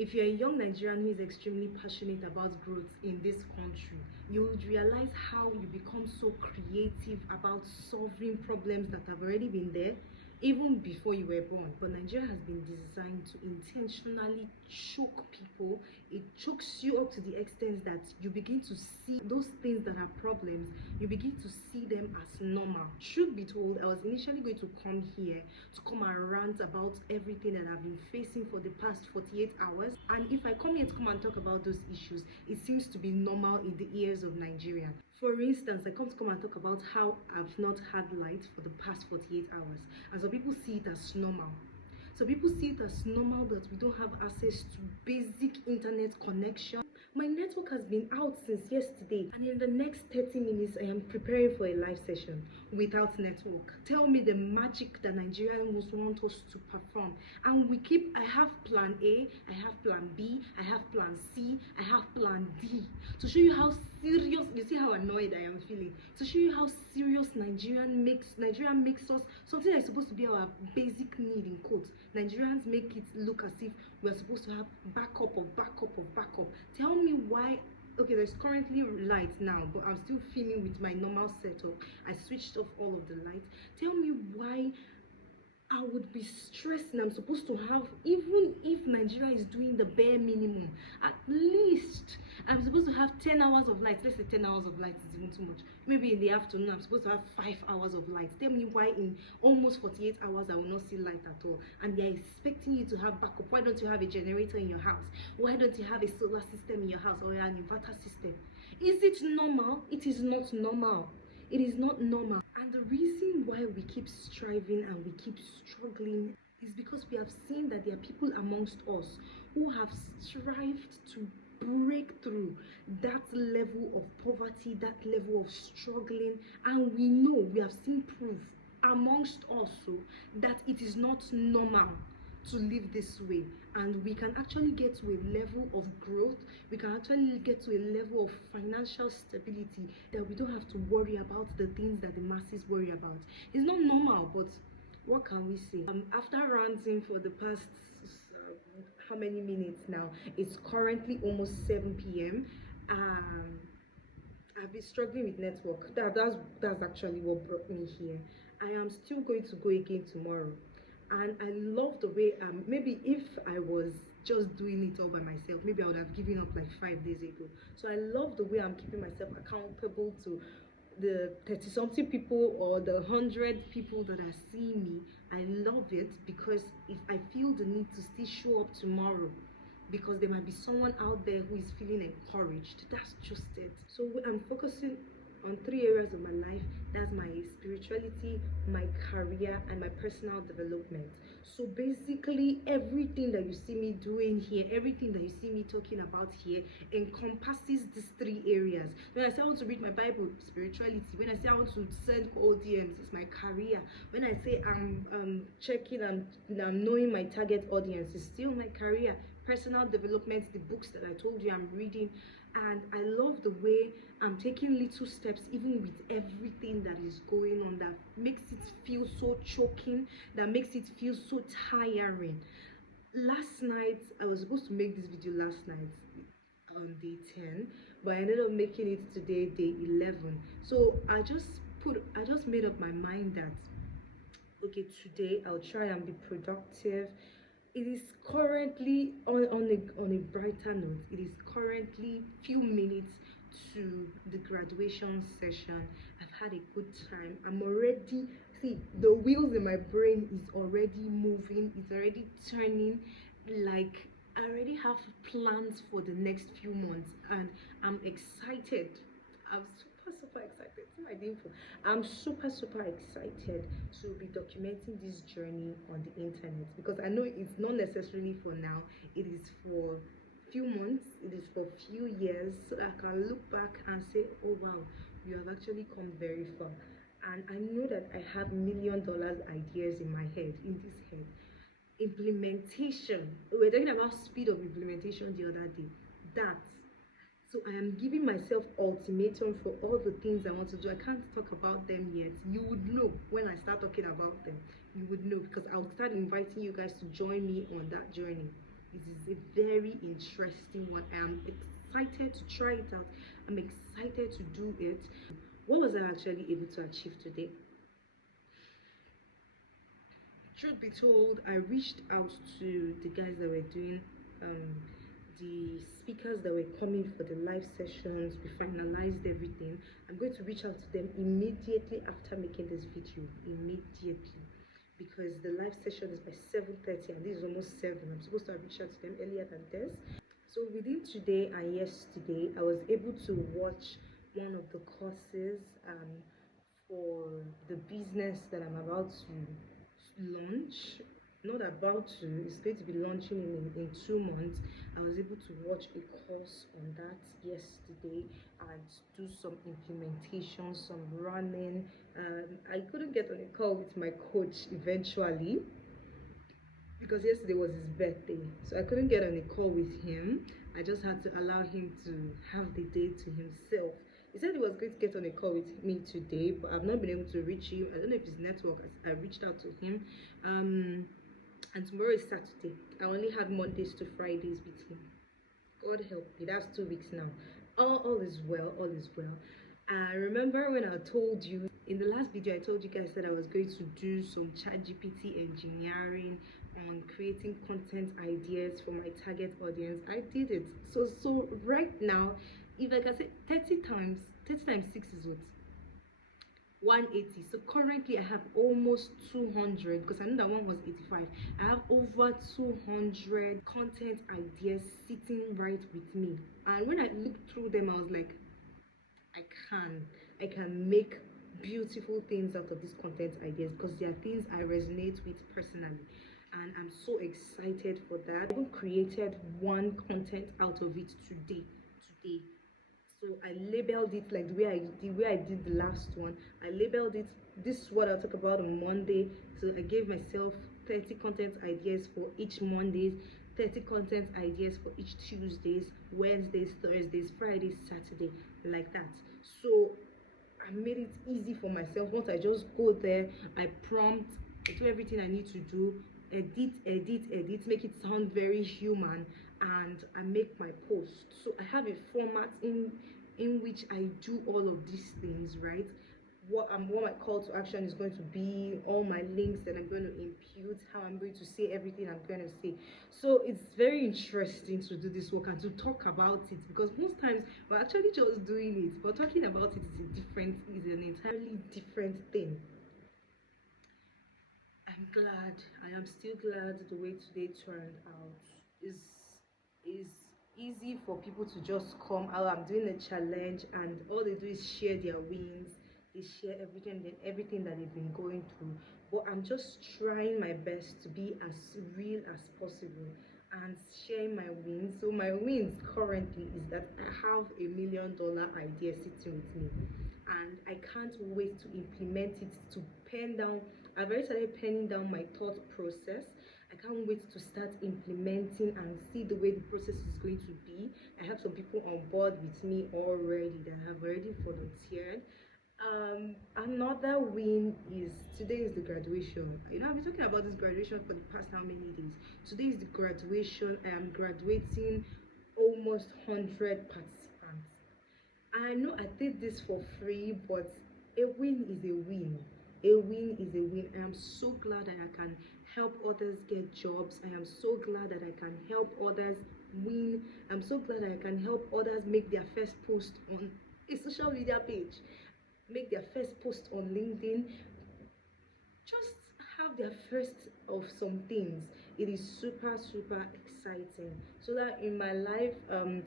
If you're a young Nigerian who is extremely passionate about growth in this country, you would realize how you become so creative about solving problems that have already been there even before you were born. But Nigeria has been designed to intentionally choke people. It chokes you up to the extent that you begin to see those things that are problems, you begin to see them as normal. Truth be told, I was initially going to come here to come and rant about everything that I've been facing for the past 48 hours. And if I come here to come and talk about those issues, it seems to be normal in the ears of Nigerians. For instance, I come to come and talk about how I've not had light for the past 48 hours. And some people see it as normal. So people see it as normal that we don't have access to basic internet connection. My network has been out since yesterday, and in the next 30 minutes, I am preparing for a live session without network. Tell me the magic that Nigerians want us to perform. And I have plan A, I have plan B, I have plan C, I have plan D. To show you how serious, you see how annoyed I am feeling. To show you how serious Nigeria makes us something that's supposed to be our basic need in quotes. Nigerians make it look as if we're supposed to have backup of backup of backup. Tell me why. Okay, there's currently light now, but I'm still filming with my normal setup. I switched off all of the lights. Tell me why I would be stressed and I'm supposed to have, even if Nigeria is doing the bare minimum, at least I'm supposed to have 10 hours of light. Let's say 10 hours of light is even too much. Maybe in the afternoon, I'm supposed to have 5 hours of light. Tell me why in almost 48 hours I will not see light at all. And they're expecting you to have backup. Why don't you have a generator in your house? Why don't you have a solar system in your house or an inverter system? Is it normal? It is not normal. It is not normal. And the reason why we keep striving and we keep struggling is because we have seen that there are people amongst us who have strived to break through that level of poverty, that level of struggling, and we have seen proof amongst us that it is not normal to live this way, and we can actually get to a level of growth. We can actually get to a level of financial stability that we don't have to worry about the things that the masses worry about. It's not normal, but what can we say? After ranting for the past how many minutes now? It's currently almost 7 p.m. I've been struggling with network. That's actually what brought me here. I am still going to go again tomorrow. And I love the way maybe if I was just doing it all by myself, maybe I would have given up like 5 days ago. So I love the way I'm keeping myself accountable to the 30-something people or the 100 people that are seeing me. I love it because if I feel the need to still show up tomorrow, because there might be someone out there who is feeling encouraged. That's just it. So I'm focusing on 3 areas of my life. That's my spirituality, my career, and my personal development. So basically everything that you see me doing here, everything that you see me talking about here encompasses these 3 areas. When I say I want to read my Bible, spirituality. When I say I want to send audience, it's my career. When I say I'm checking and I'm knowing my target audience, it's still my career. Personal development, the books that I told you I'm reading. And I love the way I'm taking little steps even with everything that is going on, that makes it feel so choking, that makes it feel so tiring. Last night, I was supposed to make this video last night on day 10, but I ended up making it today, day 11. So I just made up my mind that okay, today I'll try and be productive. It is currently on a brighter note. It is currently few minutes to the graduation session. I've had a good time. I'm already, see, the wheels in my brain is already moving. It's already turning. Like I already have plans for the next few months, and I'm excited. I'm super excited. See my dimple. I'm super excited to be documenting this journey on the internet, because I know it's not necessarily for now. It is for few months, it is for few years, so I can look back and say, oh wow, you have actually come very far. And I know that I have $1 million ideas in my head, in this head. Implementation, we were talking about speed of implementation the other day. So I am giving myself ultimatum for all the things I want to do. I can't talk about them yet. You would know when I start talking about them. You would know, because I'll start inviting you guys to join me on that journey. It is a very interesting one. I am excited to try it out. I'm excited to do it. What was I actually able to achieve today? Truth be told, I reached out to the guys that were doing um, the speakers that were coming for the live sessions. We finalized everything. I'm going to reach out to them immediately after making this video. Immediately. Because the live session is by 7:30 and this is almost 7. I'm supposed to have reached out to them earlier than this. So within today and yesterday, I was able to watch one of the courses for the business that I'm about to launch. Not about to, it's going to be launching in 2 months. I was able to watch a course on that yesterday and do some implementation, some running. I couldn't get on a call with my coach eventually because yesterday was his birthday, so I couldn't get on a call with him. I just had to allow him to have the day to himself. He said he was going to get on a call with me today, but I've not been able to reach him. I don't know if his network. I reached out to him, and tomorrow is Saturday. I only had Mondays to Fridays with him. God help me, that's 2 weeks now. All is well, all is well. I remember when I told you in the last video, I told you guys that I was going to do some ChatGPT engineering on creating content ideas for my target audience. I did it. So right now, if I can say 30 times 6 is what? 180. So currently I have almost 200, because I know that one was 85. I have over 200 content ideas sitting right with me, and when I looked through them, I was like, I can make beautiful things out of these content ideas, because they are things I resonate with personally, and I'm so excited for that. I even created one content out of it today. So I labeled it like the way I did the last one. I labeled it, this is what I'll talk about on Monday. So I gave myself 30 content ideas for each Mondays, 30 content ideas for each Tuesdays, Wednesdays, Thursdays, Fridays, Saturday, like that. So I made it easy for myself. Once I just go there, I prompt, I do everything I need to do, edit, make it sound very human, and I make my post. So I have a format in which I do all of these things, right? What my call to action is going to be, all my links that I'm going to impute, how I'm going to say everything I'm going to say. So it's very interesting to do this work and to talk about it, because most times we're actually just doing it, but talking about it is an entirely different thing. I'm glad. I am still glad the way today turned out. Is easy for people to just come out. I'm doing a challenge, and all they do is share their wins. They share everything that they've been going through. But I'm just trying my best to be as real as possible and sharing my wins. So my wins currently is that I have $1 million idea sitting with me, and I can't wait to implement it, to pen down. I've already started penning down my thought process. I can't wait to start implementing and see the way the process is going to be. I have some people on board with me already that have already volunteered. Another win is today is the graduation. You know, I've been talking about this graduation for the past how many days. Today is the graduation. I am graduating almost 100 participants. I know I did this for free, but a win is a win. A win is a win. I am so glad that I can help others get jobs. I am so glad that I can help others win. I'm so glad that I can help others make their first post on a social media page, make their first post on LinkedIn, just have their first of some things. It is super exciting. So that in my life, I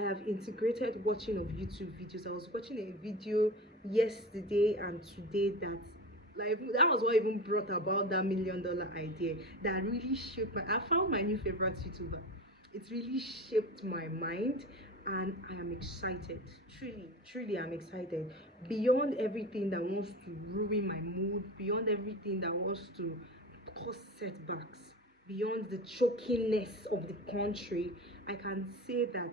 have integrated watching of YouTube videos. I was watching a video yesterday and today that was what even brought about that $1 million idea that really shaped I found my new favorite YouTuber. It really shaped my mind, and I am excited. Truly I'm excited. Beyond everything that wants to ruin my mood, beyond everything that wants to cause setbacks, beyond the chokiness of the country, I can say that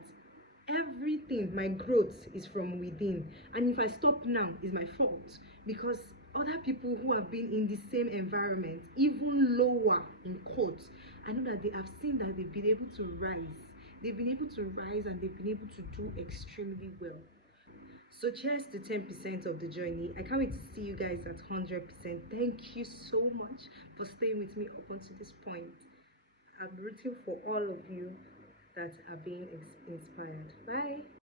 everything, my growth is from within. And if I stop now, it's my fault, because other people who have been in the same environment, even lower in quotes, I know that they have seen that they've been able to rise. They've been able to rise and they've been able to do extremely well. So cheers to 10% of the journey. I can't wait to see you guys at 100%. Thank you so much for staying with me up until this point. I'm rooting for all of you that are being inspired. Bye.